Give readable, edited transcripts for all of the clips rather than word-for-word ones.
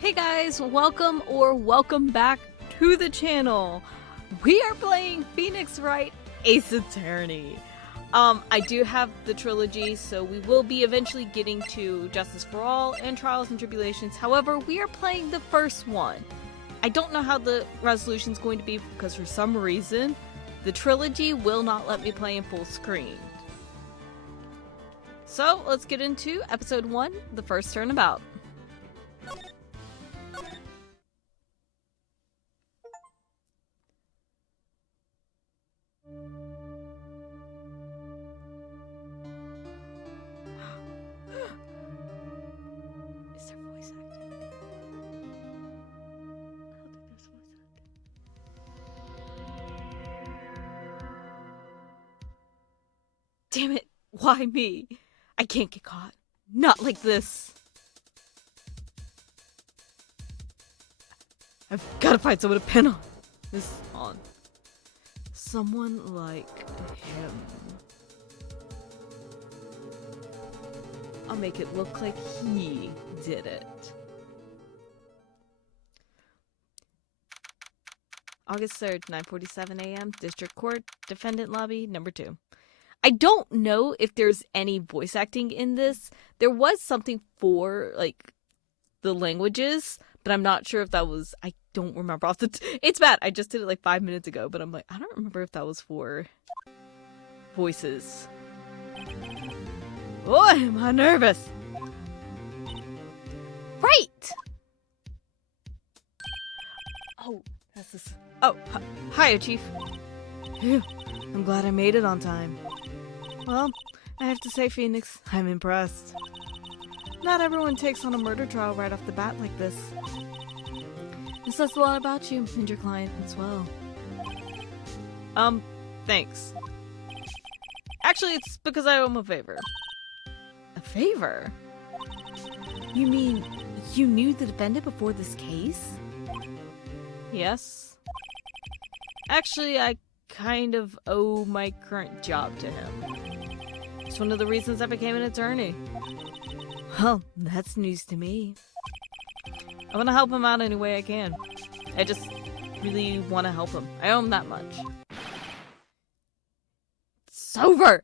Hey guys, welcome back to the channel. We are playing Phoenix Wright Ace Attorney. I do have the trilogy, so we will be eventually getting to Justice for All and Trials and Tribulations. However, we are playing the first one. I don't know how the resolution is going to be because for some reason, the trilogy will not let me play in full screen. So, let's get into episode 1, the first Turnabout. Is there voice acting? I don't think there's voice acting. Damn it! Why me? I can't get caught. Not like this. I've got to find someone to pin this on. Someone like him. I'll make it look like he did it. August 3rd, 9:47 a.m. District Court, Defendant Lobby, number 2. I don't know if there's any voice acting in this. There was something for, like, the languages, but I'm not sure if that was... I don't remember off the... It's bad. I just did it like 5 minutes ago, but I'm like, I don't remember if that was for voices. Boy, am I nervous. Right! Oh, that's this... Oh, hiya, Chief. Phew, I'm glad I made it on time. Well, I have to say, Phoenix, I'm impressed. Not everyone takes on a murder trial right off the bat like this. This says a lot about you and your client as well. Thanks. Actually, it's because I owe him a favor. A favor? You mean you knew the defendant before this case? Yes. Actually, I kind of owe my current job to him. It's one of the reasons I became an attorney. Well, that's news to me. I want to help him out any way I can. I just really want to help him. I owe him that much. It's over!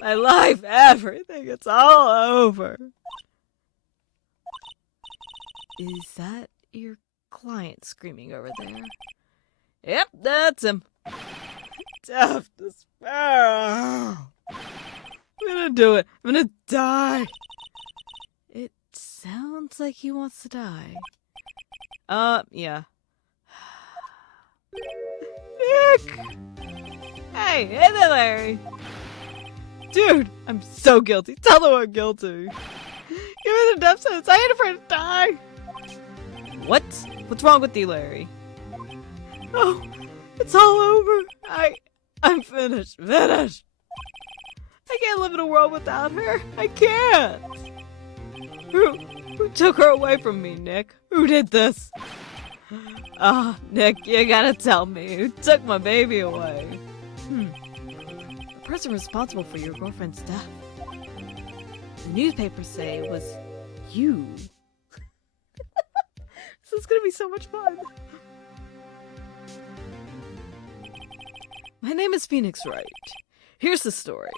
My life, everything, it's all over. Is that your client screaming over there? Yep, that's him. Death, despair. I'm gonna do it. I'm gonna die. It sounds like he wants to die. Yeah. Nick! Hey there, Larry. Dude, I'm so guilty. Tell them I'm guilty. Give me the death sentence. I ain't afraid to die. What? What's wrong with you, Larry? Oh, it's all over. I'm finished. Finished. I can't live in a world without her. I can't. Who took her away from me, Nick? Who did this? Nick, you gotta tell me. Who took my baby away? The person responsible for your girlfriend's death. The newspapers say it was you. This is gonna be so much fun. My name is Phoenix Wright. Here's the story.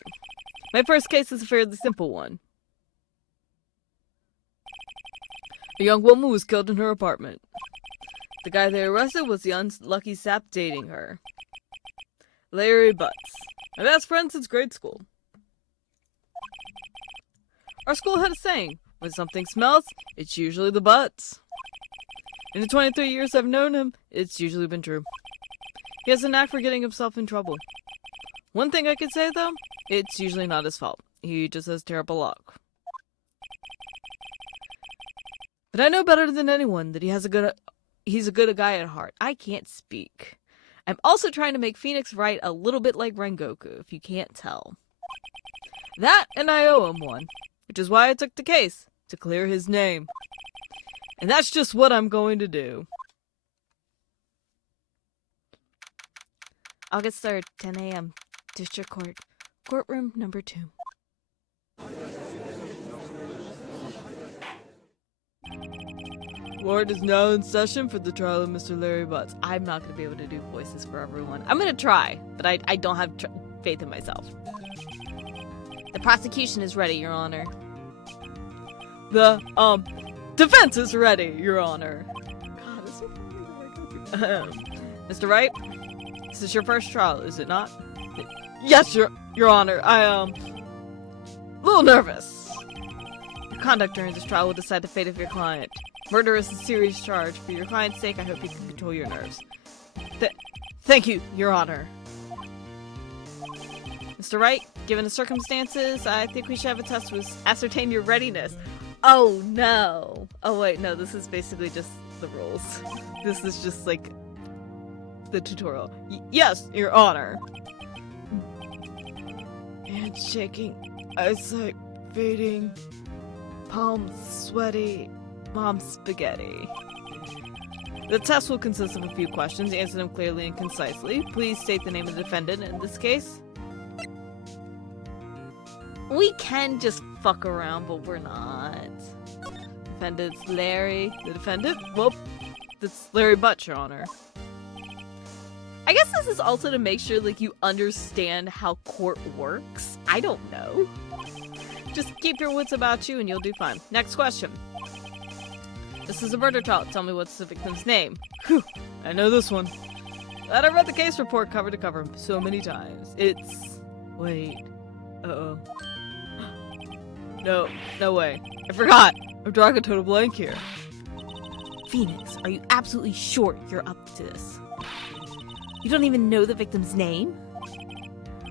My first case is a fairly simple one. A young woman was killed in her apartment. The guy they arrested was the unlucky sap dating her. Larry Butts. My best friend since grade school. Our school had a saying, when something smells, it's usually the butts. In the 23 years I've known him, it's usually been true. He has a knack for getting himself in trouble. One thing I can say, though, it's usually not his fault. He just has terrible luck. But I know better than anyone that he's a good guy at heart. I can't speak. I'm also trying to make Phoenix Wright a little bit like Rengoku, if you can't tell. That, and I owe him one, which is why I took the case, to clear his name. And that's just what I'm going to do. August 3rd, 10 a.m. District Court, courtroom number 2. Court is now in session for the trial of Mr. Larry Butts. I'm not going to be able to do voices for everyone. I'm going to try, but I don't have faith in myself. The prosecution is ready, Your Honor. The, defense is ready, Your Honor. God, this is Mr. Wright, this is your first trial, is it not? Yes, Your Honor. A little nervous. Your conduct during this trial will decide the fate of your client. Murder is a serious charge. For your client's sake, I hope you can control your nerves. Thank you, Your Honor. Mr. Wright, given the circumstances, I think we should have a test to ascertain your readiness. Oh, no. Oh, wait, no, this is basically just the rules. This is just, like, the tutorial. Yes, Your Honor. Hands shaking, eyesight fading, palms sweaty, mom spaghetti. The test will consist of a few questions. Answer them clearly and concisely. Please state the name of the defendant in this case. We can just fuck around, but we're not. Defendant's Larry. The defendant? Well, that's Larry Butts, Your Honor. I guess this is also to make sure, like, you understand how court works. I don't know. Just keep your wits about you and you'll do fine. Next question. This is a murder trial. Tell me what's the victim's name. Whew, I know this one. Glad I read the case report cover to cover so many times. It's... Wait. Uh-oh. No way. I forgot. I'm drawing a total blank here. Phoenix, are you absolutely sure you're up to this? You don't even know the victim's name?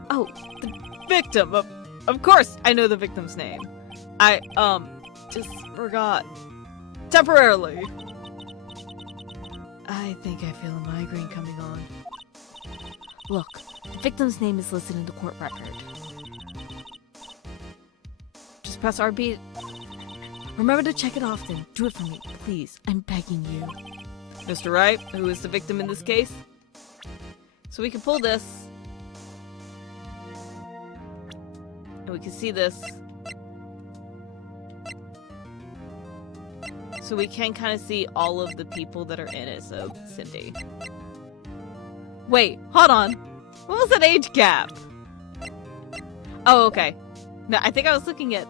Oh, the victim! Of course I know the victim's name. I, just forgot. Temporarily. I think I feel a migraine coming on. Look, the victim's name is listed in the court record. Just press RB. Remember to check it often. Do it for me, please. I'm begging you. Mr. Wright, who is the victim in this case? So we can pull this. And we can see this. So we can kind of see all of the people that are in it. So, Cindy. Wait, hold on. What was that age gap? Oh, okay. No, I think I was looking at,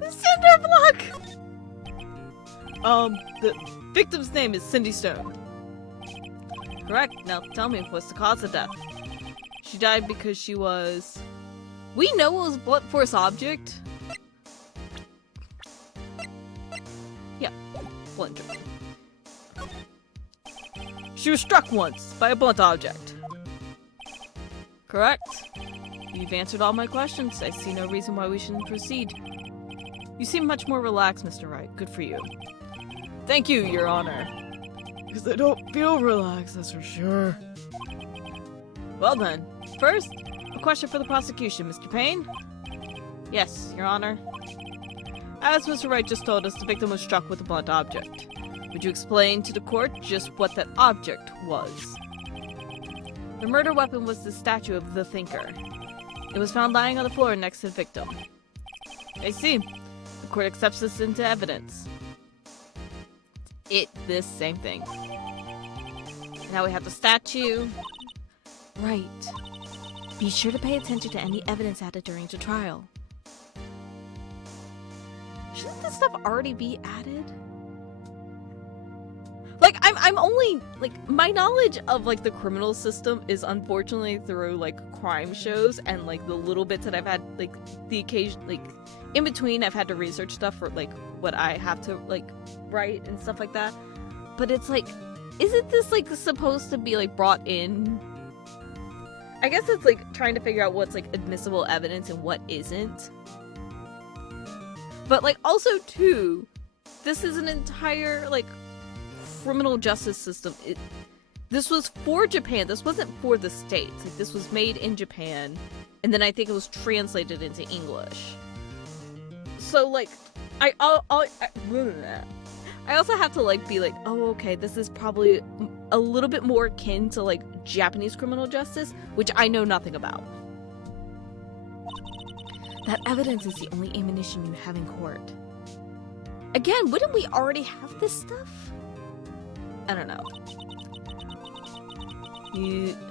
the cinder block! The victim's name is Cindy Stone. Correct. Now tell me, what's the cause of death? She died because she was... We know it was blunt force object. Yeah, blunt. She was struck once by a blunt object. Correct. You've answered all my questions. I see no reason why we shouldn't proceed. You seem much more relaxed, Mr. Wright. Good for you. Thank you, Your Honor. Because I don't feel relaxed, that's for sure. Well then, first, a question for the prosecution, Mr. Payne? Yes, Your Honor. As Mr. Wright just told us, the victim was struck with a blunt object. Would you explain to the court just what that object was? The murder weapon was the statue of the Thinker. It was found lying on the floor next to the victim. I see. The court accepts this into evidence. This same thing. Now we have the statue. Right. Be sure to pay attention to any evidence added during the trial. Shouldn't this stuff already be added? Like, I'm only, like, my knowledge of, like, the criminal system is unfortunately through, like, crime shows and, like, the little bits that I've had, like, the occasion, like, in between I've had to research stuff for, like, what I have to, like, write and stuff like that. But it's like, isn't this, like, supposed to be, like, brought in? I guess it's, like, trying to figure out what's, like, admissible evidence and what isn't. But, like, also, too, this is an entire, like, criminal justice system. This was for Japan. This wasn't for the States. Like, this was made in Japan, and then I think it was translated into English. So, like, I also have to, like, be like, oh, okay, this is probably a little bit more akin to, like, Japanese criminal justice, which I know nothing about. That evidence is the only ammunition you have in court. Again, wouldn't we already have this stuff? I don't know.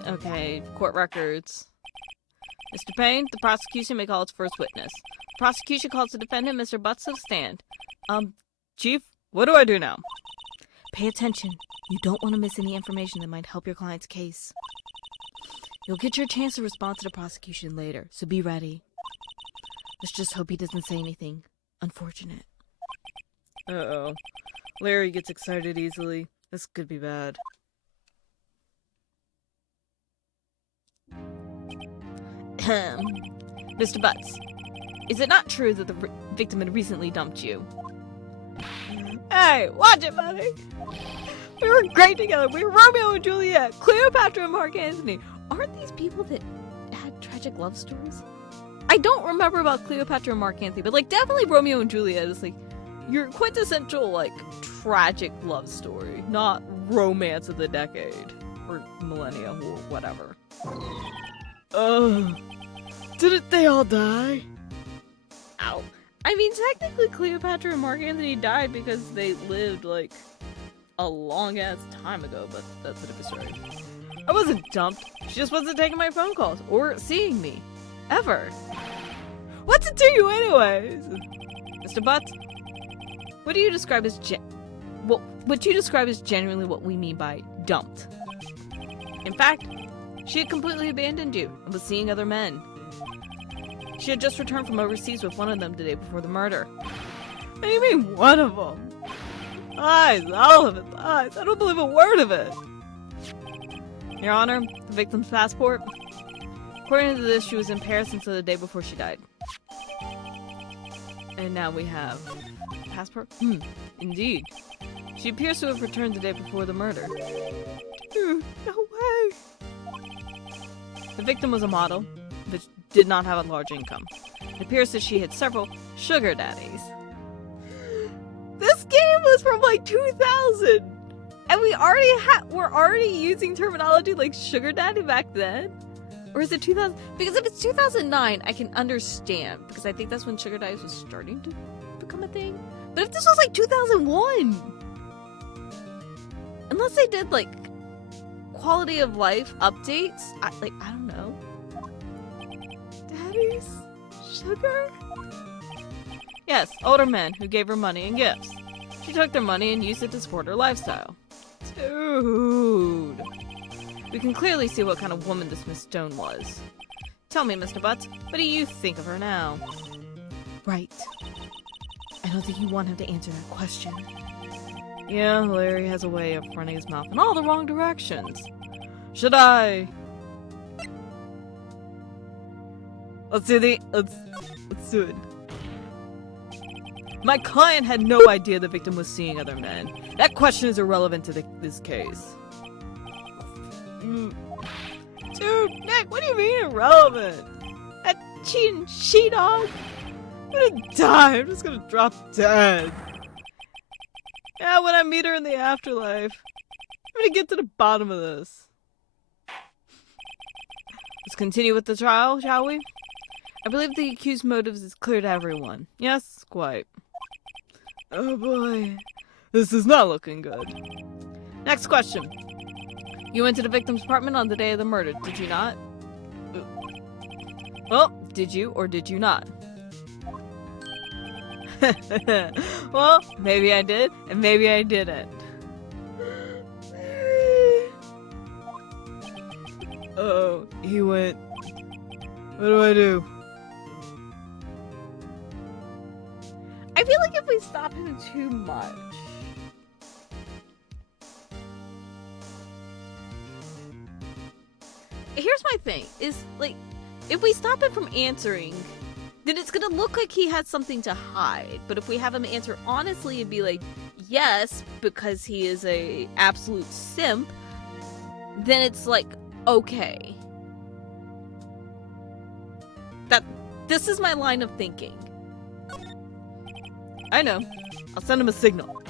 Okay, court records. Mr. Payne, the prosecution may call its first witness. The prosecution calls the defendant, Mr. Butts, to the stand. Chief, what do I do now? Pay attention. You don't want to miss any information that might help your client's case. You'll get your chance to respond to the prosecution later, so be ready. Let's just hope he doesn't say anything unfortunate. Uh-oh. Larry gets excited easily. This could be bad. Mr. Butts, is it not true that the victim had recently dumped you? Hey, watch it, buddy! We were great together. We were Romeo and Juliet, Cleopatra and Mark Antony. Aren't these people that had tragic love stories? I don't remember about Cleopatra and Mark Antony, but like definitely Romeo and Juliet is like your quintessential like tragic love story, not romance of the decade or millennia or whatever. Didn't they all die? Ow. I mean, technically Cleopatra and Mark Antony died because they lived like a long ass time ago, but that's a different story. I wasn't dumped. She just wasn't taking my phone calls or seeing me. Ever. What's it to you anyways? Mr. Butts, what do you describe as what you describe as genuinely what we mean by dumped? In fact, she had completely abandoned you and was seeing other men. She had just returned from overseas with one of them the day before the murder. What do you mean, one of them? Lies, all of it, lies. I don't believe a word of it. Your Honor, the victim's passport. According to this, she was in Paris until the day before she died. And now we have passport? Indeed. She appears to have returned the day before the murder. Dude, no way. The victim was a model, but did not have a large income. It appears that she had several sugar daddies. This game was from like 2000! And we're already using terminology like sugar daddy back then? Or is it 2000? Because if it's 2009, I can understand. Because I think that's when sugar daddies was starting to become a thing. But if this was like 2001... Unless they did like quality of life updates, I don't know. Daddies? Sugar? Yes, older men who gave her money and gifts. She took their money and used it to support her lifestyle. Dude. We can clearly see what kind of woman this Miss Stone was. Tell me, Mr. Butts, what do you think of her now? Right. I don't think you want him to answer that question. Yeah, Larry has a way of running his mouth in all the wrong directions. Should I? Let's do it. My client had no idea the victim was seeing other men. That question is irrelevant to this case. Dude, Nick, what do you mean irrelevant? That cheating she-dog? I'm gonna die. I'm just gonna drop dead. Yeah, when I meet her in the afterlife. I'm gonna get to the bottom of this. Let's continue with the trial, shall we? I believe the accused's motives is clear to everyone. Yes, quite. Oh boy. This is not looking good. Next question. You went to the victim's apartment on the day of the murder, did you not? Well, did you or did you not? Well, maybe I did, and maybe I didn't. Oh, he went. What do I do? I feel like if we stop him too much. Here's my thing, is like, if we stop him from answering, then it's gonna look like he has something to hide. But if we have him answer honestly and be like, yes, because he is a absolute simp, then it's like, okay. This is my line of thinking. I know. I'll send him a signal.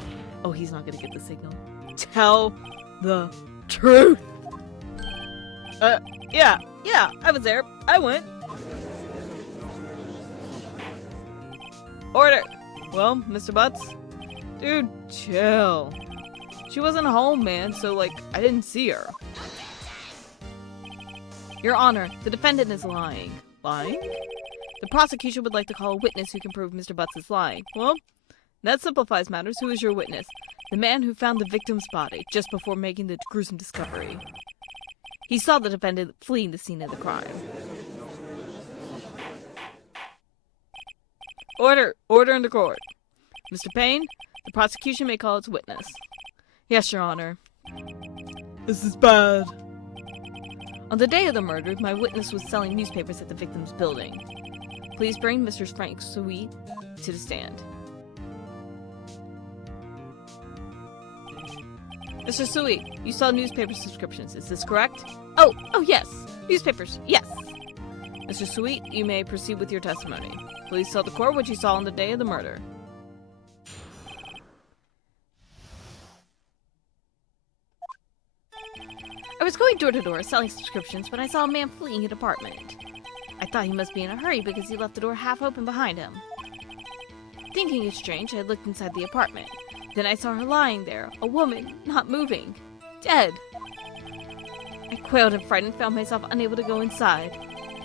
Oh, he's not gonna get the signal. Tell the truth. Yeah, I was there. I went. Order. Well, Mr. Butts, Dude, chill. She wasn't home, man, so, like, I didn't see her. Your Honor, the defendant is lying. Lying? The prosecution would like to call a witness who can prove Mr. Butts is lying. Well, that simplifies matters. Who is your witness? The man who found the victim's body just before making the gruesome discovery. He saw the defendant fleeing the scene of the crime. Order! Order in the court. Mr. Payne, the prosecution may call its witness. Yes, Your Honor. This is bad. On the day of the murder, my witness was selling newspapers at the victim's building. Please bring Mr. Frank Sweet to the stand. Mr. Sweet, you saw newspaper subscriptions, is this correct? Oh, yes. Newspapers, yes. Mr. Sweet, you may proceed with your testimony. Please tell the court what you saw on the day of the murder. I was going door to door selling subscriptions when I saw a man fleeing an apartment. I thought he must be in a hurry because he left the door half open behind him. Thinking it strange, I looked inside the apartment. Then I saw her lying there, a woman, not moving, dead. I quailed and frightened, found myself unable to go inside.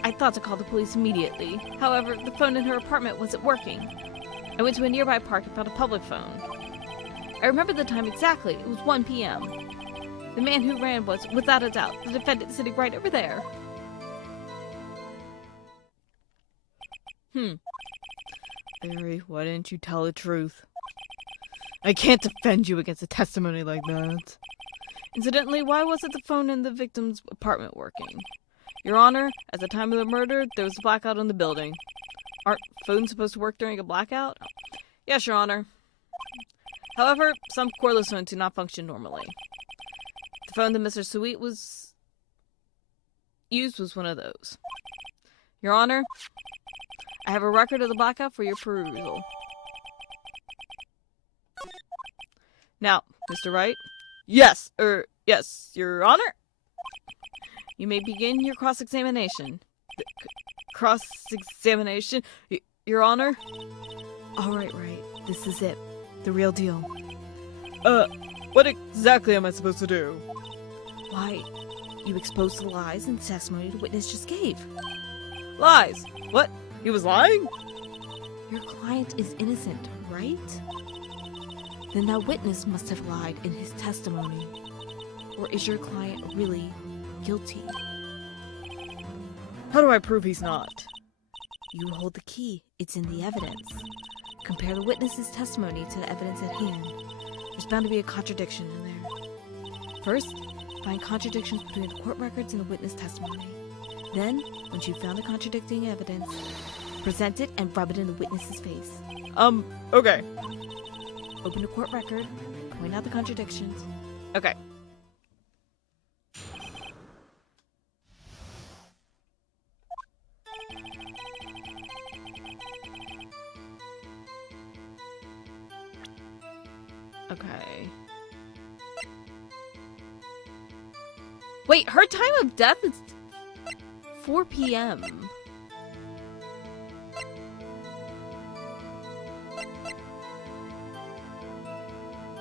I thought to call the police immediately. However, the phone in her apartment wasn't working. I went to a nearby park and found a public phone. I remember the time exactly. It was 1 p.m. The man who ran was, without a doubt, the defendant sitting right over there. Barry, why didn't you tell the truth? I can't defend you against a testimony like that. Incidentally, why wasn't the phone in the victim's apartment working? Your Honor, at the time of the murder, there was a blackout in the building. Aren't phones supposed to work during a blackout? Yes, Your Honor. However, some cordless phones do not function normally. The phone that Mr. Sweet used was one of those. Your Honor, I have a record of the blackout for your perusal. Now, Mr. Wright? Yes, Your Honor? You may begin your cross-examination. Cross-examination? Your Honor? All right, this is it. The real deal. What exactly am I supposed to do? Why, you exposed the lies in the testimony the witness just gave. Lies? What? He was lying? Your client is innocent, right? Then that witness must have lied in his testimony. Or is your client really guilty? How do I prove he's not? You hold the key. It's in the evidence. Compare the witness's testimony to the evidence at hand. There's bound to be a contradiction in there. First, find contradictions between the court records and the witness testimony. Then, once you've found the contradicting evidence, present it and rub it in the witness's face. Okay. Open the court record, point out the contradictions. Okay. Okay. Wait, her time of death is 4 p.m.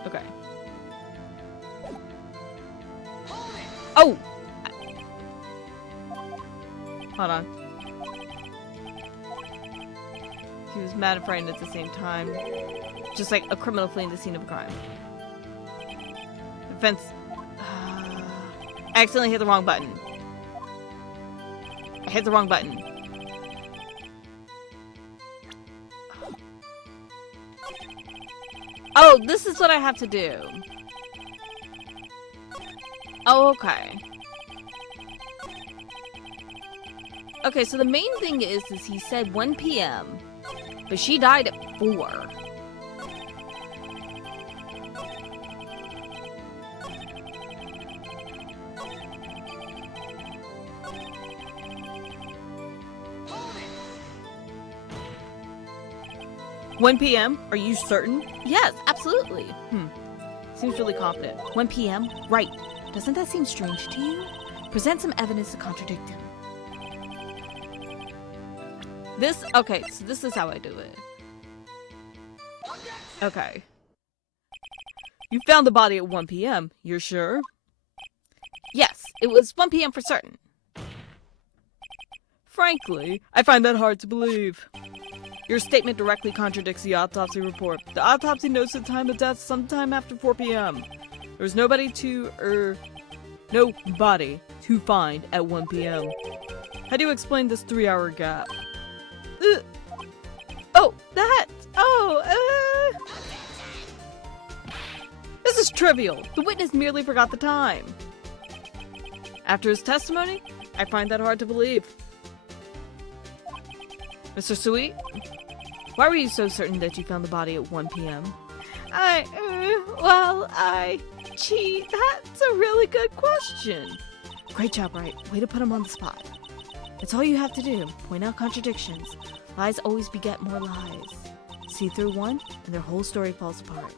Okay. Oh! Hold on. He was mad and frightened at the same time. Just like a criminal fleeing the scene of a crime. Defense. I accidentally hit the wrong button. I hit the wrong button. Oh, this is what I have to do. Oh, okay. Okay, so the main thing is he said 1 p.m., but she died at 4. "1 p.m.? Are you certain?" Yes, absolutely. Seems really confident. 1 p.m.? Right. Doesn't that seem strange to you? Present some evidence to contradict him. Okay, so this is how I do it. Okay. You found the body at 1 p.m. You're sure? Yes, it was 1 p.m. for certain. Frankly, I find that hard to believe. Your statement directly contradicts the autopsy report. The autopsy notes the time of death sometime after 4 p.m. There was no body to find at 1 p.m. How do you explain this 3-hour gap? This is trivial. The witness merely forgot the time. After his testimony, I find that hard to believe. Mr. Sweet, why were you so certain that you found the body at 1 p.m.? Gee, that's a really good question. Great job, Wright. Way to put him on the spot. It's all you have to do. Point out contradictions. Lies always beget more lies. See through one, and their whole story falls apart.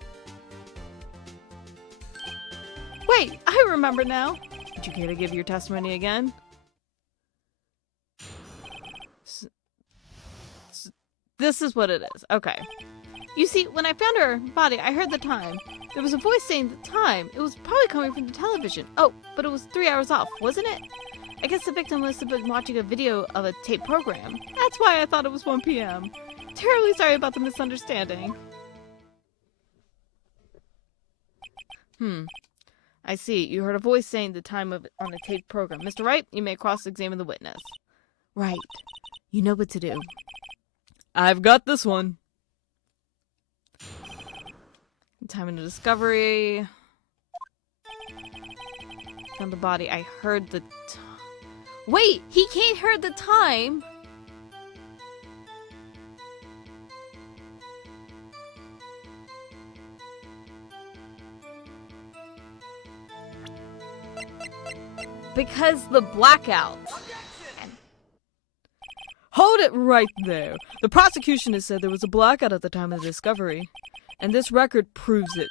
Wait, I remember now. Would you care to give your testimony again? This is what it is. Okay. You see, when I found her body, I heard the time. There was a voice saying the time. It was probably coming from the television. Oh, but it was 3 hours off, wasn't it? I guess the victim must have been watching a video of a tape program. That's why I thought it was 1 p.m. Terribly sorry about the misunderstanding. I see. You heard a voice saying the time on a tape program. Mr. Wright, you may cross-examine the witness. Right. You know what to do. I've got this one. Time of the discovery. Found the body. I heard the Wait! He can't hear the time! Because the blackout. Hold it right there. The prosecution has said there was a blackout at the time of the discovery. And this record proves it.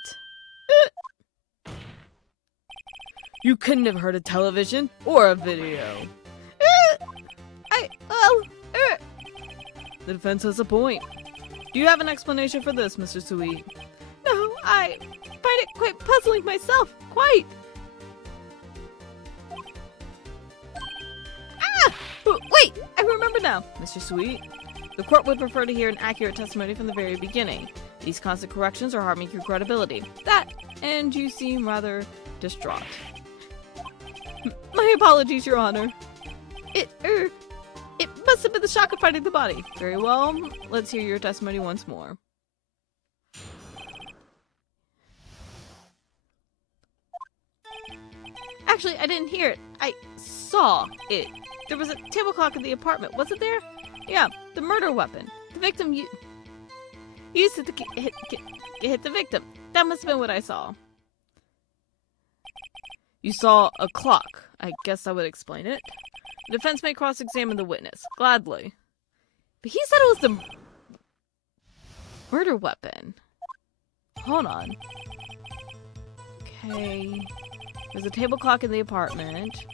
You couldn't have heard a television or a video. The defense has a point. Do you have an explanation for this, Mr. Sweet? No, I find it quite puzzling myself. Quite. Wait, I remember now. Mr. Sweet, the court would prefer to hear an accurate testimony from the very beginning. These constant corrections are harming your credibility. That, and you seem rather distraught. My apologies, Your Honor. It must have been the shock of finding the body. Very well, let's hear your testimony once more. Actually, I didn't hear it. I saw it. There was a table clock in the apartment, wasn't there? Yeah, the murder weapon. The victim used it to hit the victim. That must have been what I saw. You saw a clock. I guess that would explain it. The defense may cross-examine the witness. Gladly. But he said it was the murder weapon. Hold on. Okay. There's a table clock in the apartment.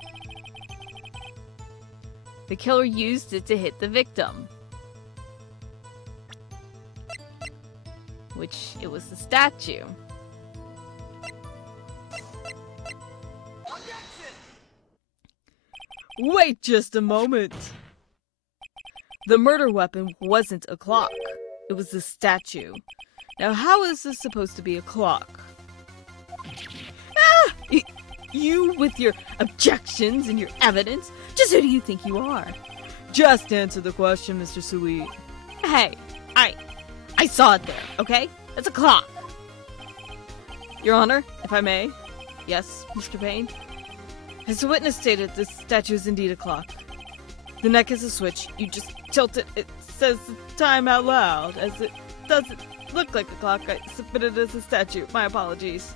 The killer used it to hit the victim. Which, it was the statue. Wait just a moment. The murder weapon wasn't a clock. It was the statue. Now how is this supposed to be a clock? You with your objections and your evidence? Just who do you think you are? Just answer the question, Mr. Sweet. Hey, I saw it there, okay? It's a clock. Your Honor, if I may. Yes, Mr. Payne? As the witness stated, this statue is indeed a clock. The neck is a switch. You just tilt it. It says the time out loud. As it doesn't look like a clock, I submitted it as a statue. My apologies.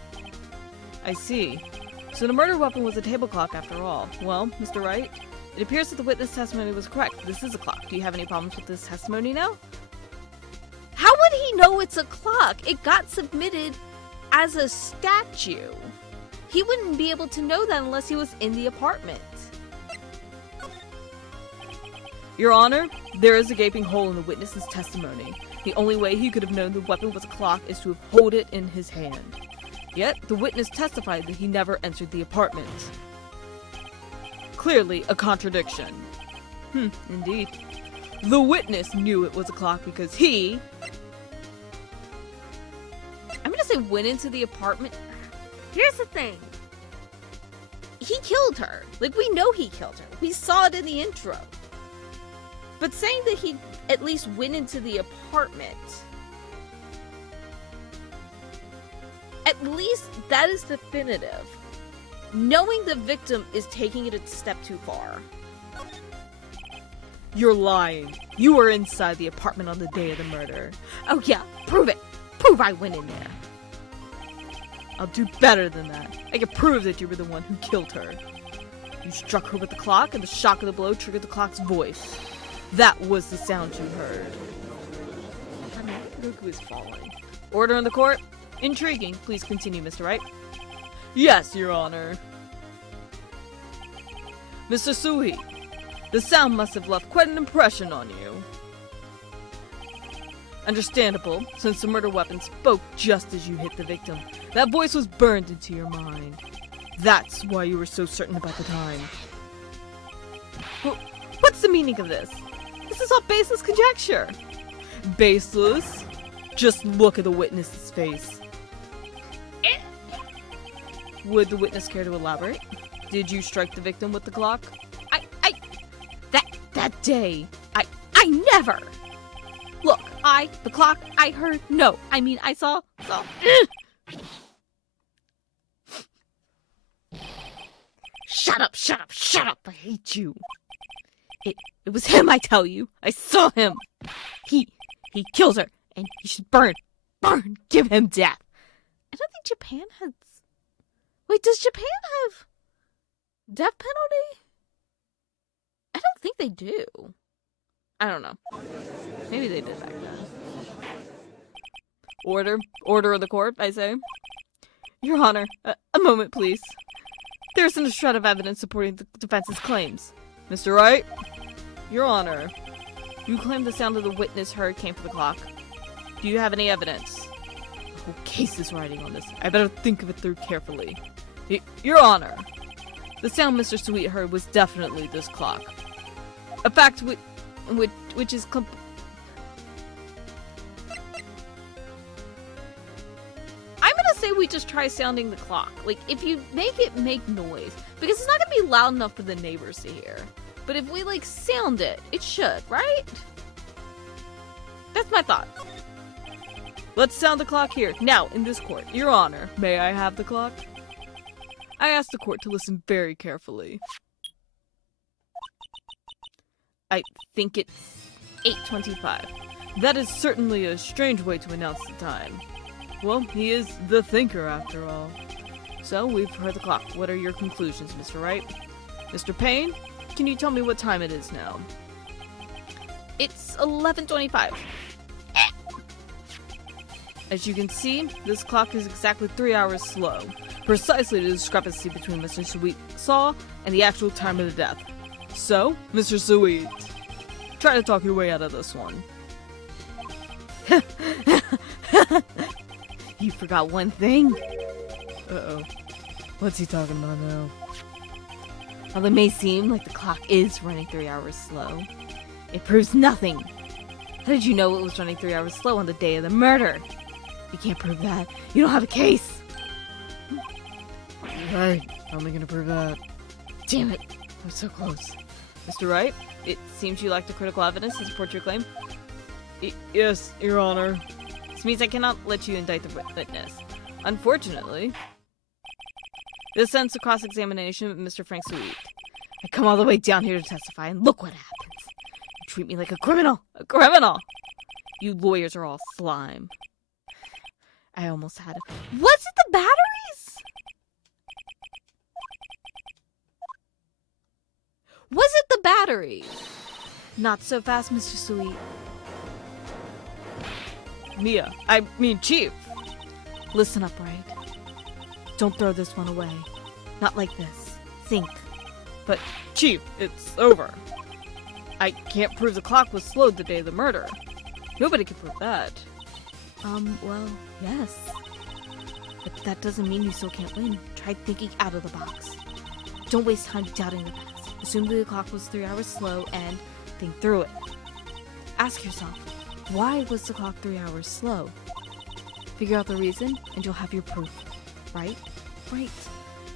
I see. So the murder weapon was a table clock after all. Well, Mr. Wright, it appears that the witness testimony was correct. This is a clock. Do you have any problems with this testimony now? How would he know it's a clock? It got submitted as a statue. He wouldn't be able to know that unless he was in the apartment. Your Honor, there is a gaping hole in the witness's testimony. The only way he could have known the weapon was a clock is to have held it in his hand. Yet, the witness testified that he never entered the apartment. Clearly a contradiction. Indeed. The witness knew it was a clock because he... I'm gonna say went into the apartment. Here's the thing. He killed her. Like, we know he killed her. We saw it in the intro. But saying that he at least went into the apartment... At least that is definitive. Knowing the victim is taking it a step too far. You're lying. You were inside the apartment on the day of the murder. Oh yeah, prove it. Prove I went in there. I'll do better than that. I can prove that you were the one who killed her. You struck her with the clock, and the shock of the blow triggered the clock's voice. That was the sound you heard. I mean, Goku is falling. Order in the court? Intriguing. Please continue, Mr. Wright. Yes, Your Honor. Mr. Sui, the sound must have left quite an impression on you. Understandable, since the murder weapon spoke just as you hit the victim. That voice was burned into your mind. That's why you were so certain about the time. What's the meaning of this? This is all baseless conjecture. Baseless? Just look at the witness's face. Would the witness care to elaborate? Did you strike the victim with the clock? That day, I never! Look, the clock, I heard, no, I mean, I saw. Shut up, I hate you. It was him, I tell you. I saw him. He kills her, and he should burn, give him death. I don't think Japan has... Wait, does Japan have death penalty? I don't think they do. I don't know. Maybe they did back then. Order of the court, I say. Your Honor, a moment, please. There isn't a shred of evidence supporting the defense's claims. Mr. Wright? Your Honor, you claim the sound of the witness heard came from the clock. Do you have any evidence? The whole case is riding on this. I better think of it through carefully. Your Honor, the sound Mr. Sweet heard was definitely this clock. A fact which is I'm gonna say we just try sounding the clock. Like, if you make it make noise, because it's not gonna be loud enough for the neighbors to hear. But if we, like, sound it, it should, right? That's my thought. Let's sound the clock here, now, in this court. Your Honor, may I have the clock? I ask the court to listen very carefully. I think it's 8:25. That is certainly a strange way to announce the time. Well, he is the thinker, after all. So, we've heard the clock. What are your conclusions, Mr. Wright? Mr. Payne, can you tell me what time it is now? It's 11:25. As you can see, this clock is exactly 3 hours slow. Precisely the discrepancy between Mr. Sweet saw and the actual time of the death. So, Mr. Sweet, try to talk your way out of this one. You forgot one thing? Uh-oh. What's he talking about now? While it may seem like the clock is running 3 hours slow, it proves nothing. How did you know it was running 3 hours slow on the day of the murder? You can't prove that. You don't have a case. Right. How am I gonna prove that? Damn it. I was so close. Mr. Wright, it seems you lack the critical evidence to support your claim. Yes, Your Honor. This means I cannot let you indict the witness. Unfortunately, this ends the cross-examination of Mr. Frank Sweet. I come all the way down here to testify, and look what happens. You treat me like a criminal. A criminal! You lawyers are all slime. I almost had it. Was it the batteries? Was it the batteries? Not so fast, Mr. Sweet. Chief. Listen up, Wright. Don't throw this one away. Not like this. Think. But, Chief, it's over. I can't prove the clock was slowed the day of the murder. Nobody can prove that. Well, yes. But that doesn't mean you still can't win. Try thinking out of the box. Don't waste time doubting the past. Assume the clock was 3 hours slow and think through it. Ask yourself, why was the clock 3 hours slow? Figure out the reason and you'll have your proof. Right? Right.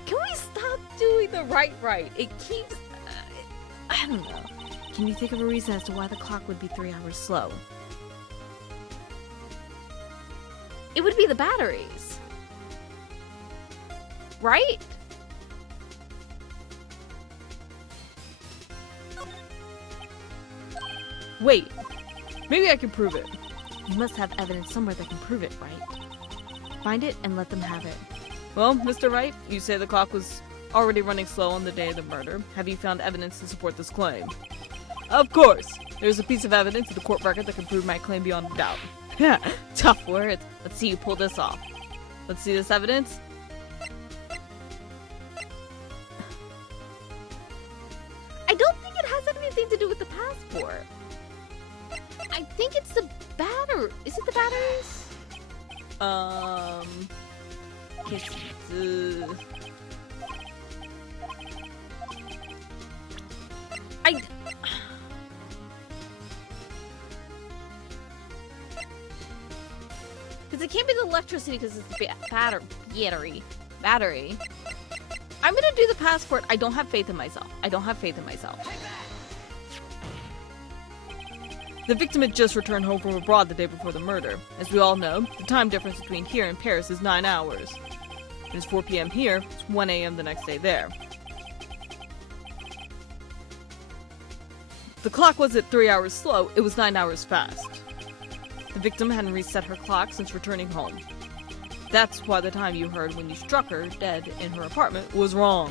Can we stop doing the right? It keeps... I don't know. Can you think of a reason as to why the clock would be 3 hours slow? It would be the batteries. Right? Wait. Maybe I can prove it. You must have evidence somewhere that can prove it, right? Find it and let them have it. Well, Mr. Wright, you say the clock was already running slow on the day of the murder. Have you found evidence to support this claim? Of course! There's a piece of evidence in the court record that can prove my claim beyond a doubt. Yeah, tough words. Let's see you pull this off. Let's see this evidence. I don't think it has anything to do with the passport. I think it's the battery. Is it the batteries? Because it can't be the electricity because it's the battery. I'm gonna do the passport. I don't have faith in myself. The victim had just returned home from abroad the day before the murder. As we all know, the time difference between here and Paris is 9 hours. It is 4 p.m. here, it's 1 a.m. the next day there. The clock wasn't 3 hours slow, it was 9 hours fast. The victim hadn't reset her clock since returning home. That's why the time you heard when you struck her dead in her apartment was wrong.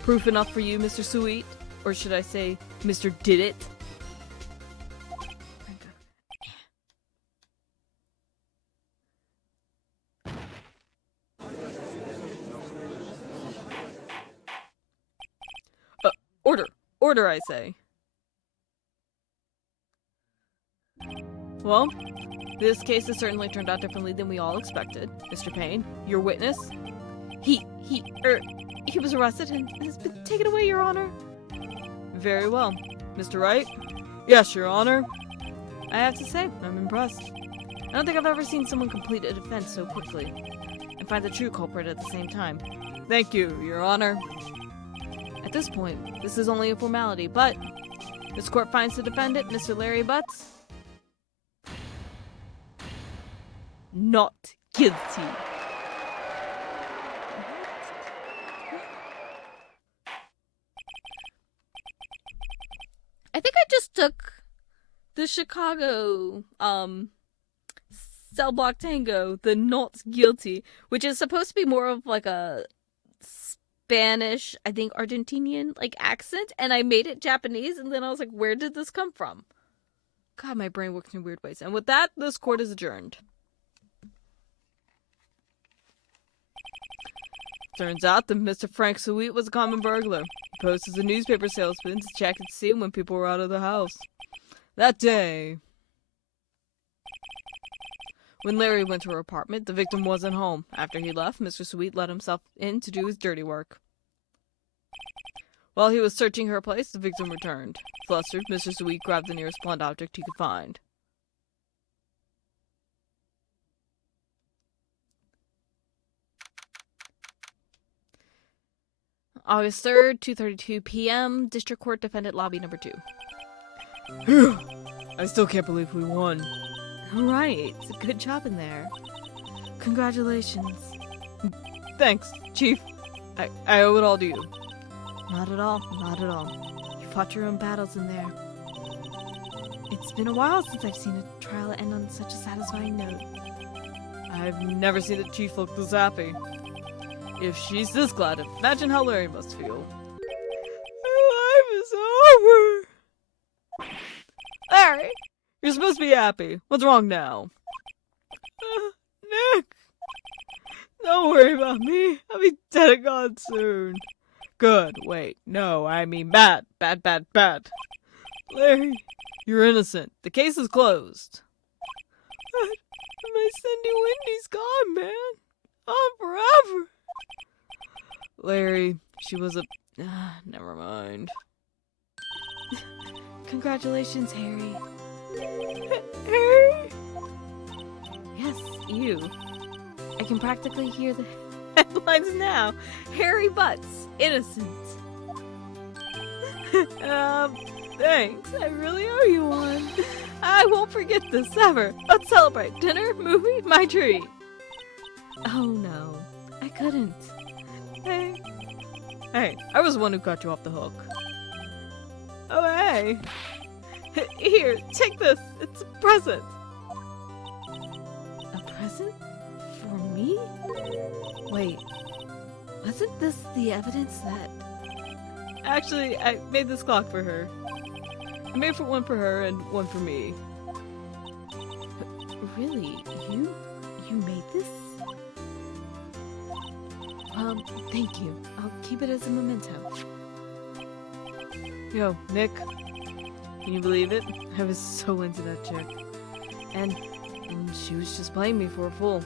Proof enough for you, Mr. Sweet? Or should I say, Mr. Did It? Order, I say. Well, this case has certainly turned out differently than we all expected. Mr. Payne, your witness? He was arrested and has been taken away, Your Honor. Very well. Mr. Wright? Yes, Your Honor. I have to say, I'm impressed. I don't think I've ever seen someone complete a defense so quickly and find the true culprit at the same time. Thank you, Your Honor. At this point, this is only a formality, but this court finds the defendant, Mr. Larry Butts, not guilty. I think I just took the Chicago cell block tango, the not guilty, which is supposed to be more of like a Spanish, I think Argentinian like accent, and I made it Japanese, and then I was like, where did this come from? God, my brain works in weird ways. And with that, this court is adjourned. Turns out that Mr. Frank Sweet was a common burglar. He posed as a newspaper salesman to check and see when people were out of the house. That day, when Larry went to her apartment, the victim wasn't home. After he left, Mr. Sweet let himself in to do his dirty work. While he was searching her place, the victim returned. Flustered, Mr. Sweet grabbed the nearest blunt object he could find. August 3rd, 2:32 p.m., District Court Defendant Lobby Number 2. Phew! I still can't believe we won. Right, good job in there. Congratulations. Thanks, Chief. I owe it all to you. Not at all, not at all. You fought your own battles in there. It's been a while since I've seen a trial end on such a satisfying note. I've never seen the Chief look this happy. If she's this glad, imagine how Larry must feel. My life is over. Larry, you're supposed to be happy. What's wrong now? Nick, don't worry about me. I'll be dead and gone soon. Good. Wait. No, I mean bad. Bad, bad, bad. Larry, you're innocent. The case is closed. But my Cindy Wendy's gone, man. Oh, forever. Larry, she was a... never mind. Congratulations, Harry. Harry? Yes, you. I can practically hear the headlines now. Harry Butts, innocent. Thanks. I really owe you one. I won't forget this ever. Let's celebrate. Dinner, movie, my treat. Oh no, I couldn't. Hey, I was the one who got you off the hook. Oh, hey. Here, take this. It's a present. A present? For me? Wait, wasn't this the evidence that... Actually, I made this clock for her. I made one for her and one for me. Really? You made this? Thank you. I'll keep it as a memento. Yo, Nick. Can you believe it? I was so into that chick. And she was just playing me for a fool.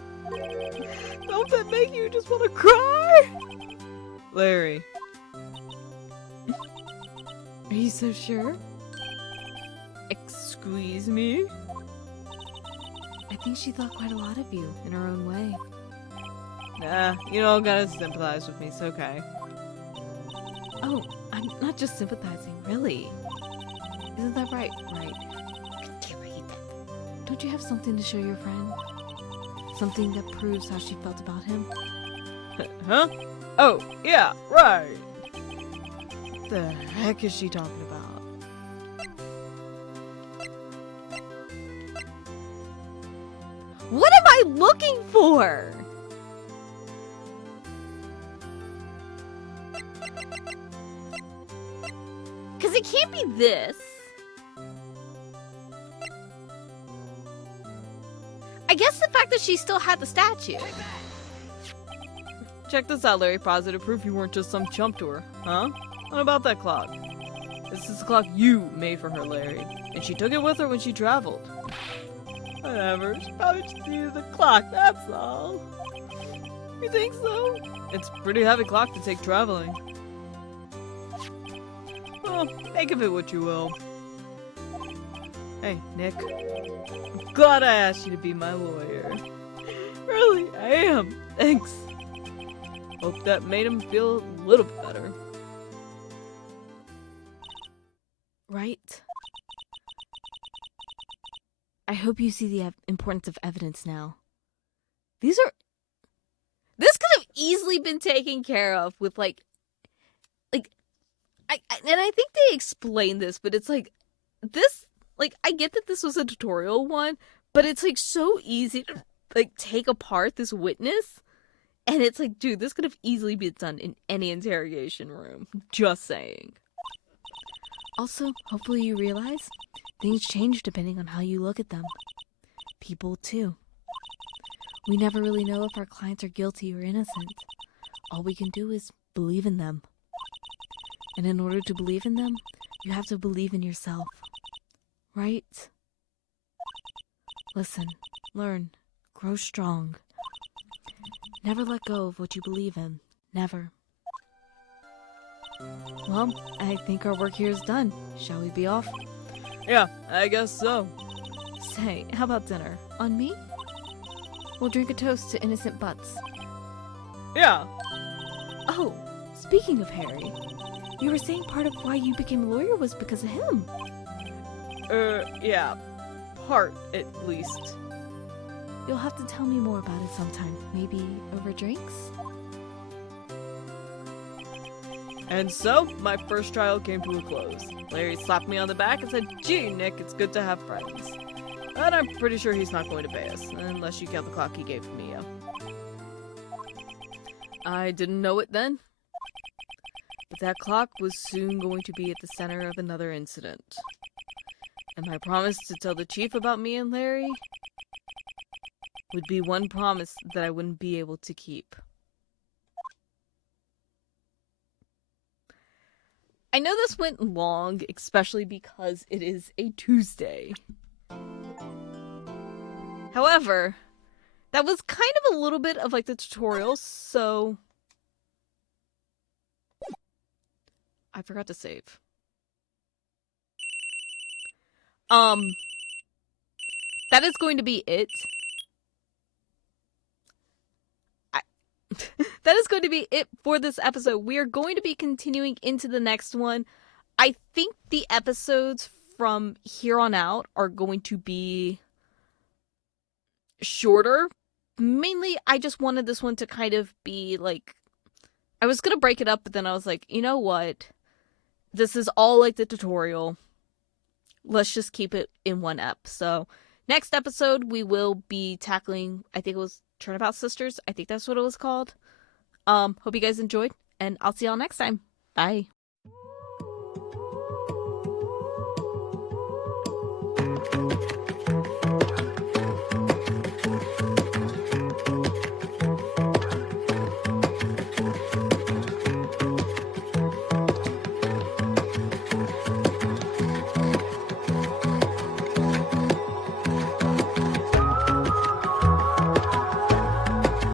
Don't that make you just want to cry? Larry. Are you so sure? Excuse me? I think she thought quite a lot of you in her own way. Nah, you don't gotta sympathize with me, it's okay. Oh, I'm not just sympathizing, really. Isn't that right? Right. Don't you have something to show your friend? Something that proves how she felt about him? Huh? Oh, yeah, right. What the heck is she talking about? What am I looking for? Because it can't be this. I guess the fact that she still had the statue. Check this out, Larry. Positive proof you weren't just some chump to her, huh? What about that clock? This is the clock you made for her, Larry. And she took it with her when she traveled. Whatever. She probably just needed the clock, that's all. You think so? It's a pretty heavy clock to take traveling. Well, make of it what you will. Hey, Nick. I'm glad I asked you to be my lawyer. Really, I am. Thanks. Hope that made him feel a little bit better. Right? I hope you see the importance of evidence now. This could have easily been taken care of with and I think they explained this, but it's this, I get that this was a tutorial one, but it's so easy to take apart this witness, and it's dude, this could have easily been done in any interrogation room. Just saying. Also, hopefully you realize things change depending on how you look at them. People too. We never really know if our clients are guilty or innocent. All we can do is believe in them. And in order to believe in them, you have to believe in yourself. Right? Listen, learn, grow strong. Never let go of what you believe in. Never. Well, I think our work here is done. Shall we be off? Yeah, I guess so. Say, how about dinner? On me? We'll drink a toast to innocent butts. Yeah. Oh, speaking of Harry, you were saying part of why you became a lawyer was because of him. Yeah. Part, at least. You'll have to tell me more about it sometime. Maybe over drinks? And so, my first trial came to a close. Larry slapped me on the back and said, "Gee, Nick, it's good to have friends." And I'm pretty sure he's not going to pay us, unless you count the clock he gave Mia. I didn't know it then, but that clock was soon going to be at the center of another incident. And my promise to tell the chief about me and Larry would be one promise that I wouldn't be able to keep. I know this went long, especially because it is a Tuesday. However, That was kind of a little bit of like the tutorial, so I forgot to save. That is going to be it. That is going to be it for this episode. We are going to be continuing into the next one. I think the episodes from here on out are going to be shorter. Mainly, I just wanted this one to kind of be like, I was going to break it up, but then I was like, you know what? This is all like the tutorial. Let's just keep it in one ep. So, next episode, we will be tackling, I think it was Turnabout Sisters. I think that's what it was called. Hope you guys enjoyed, and I'll see y'all next time. Bye.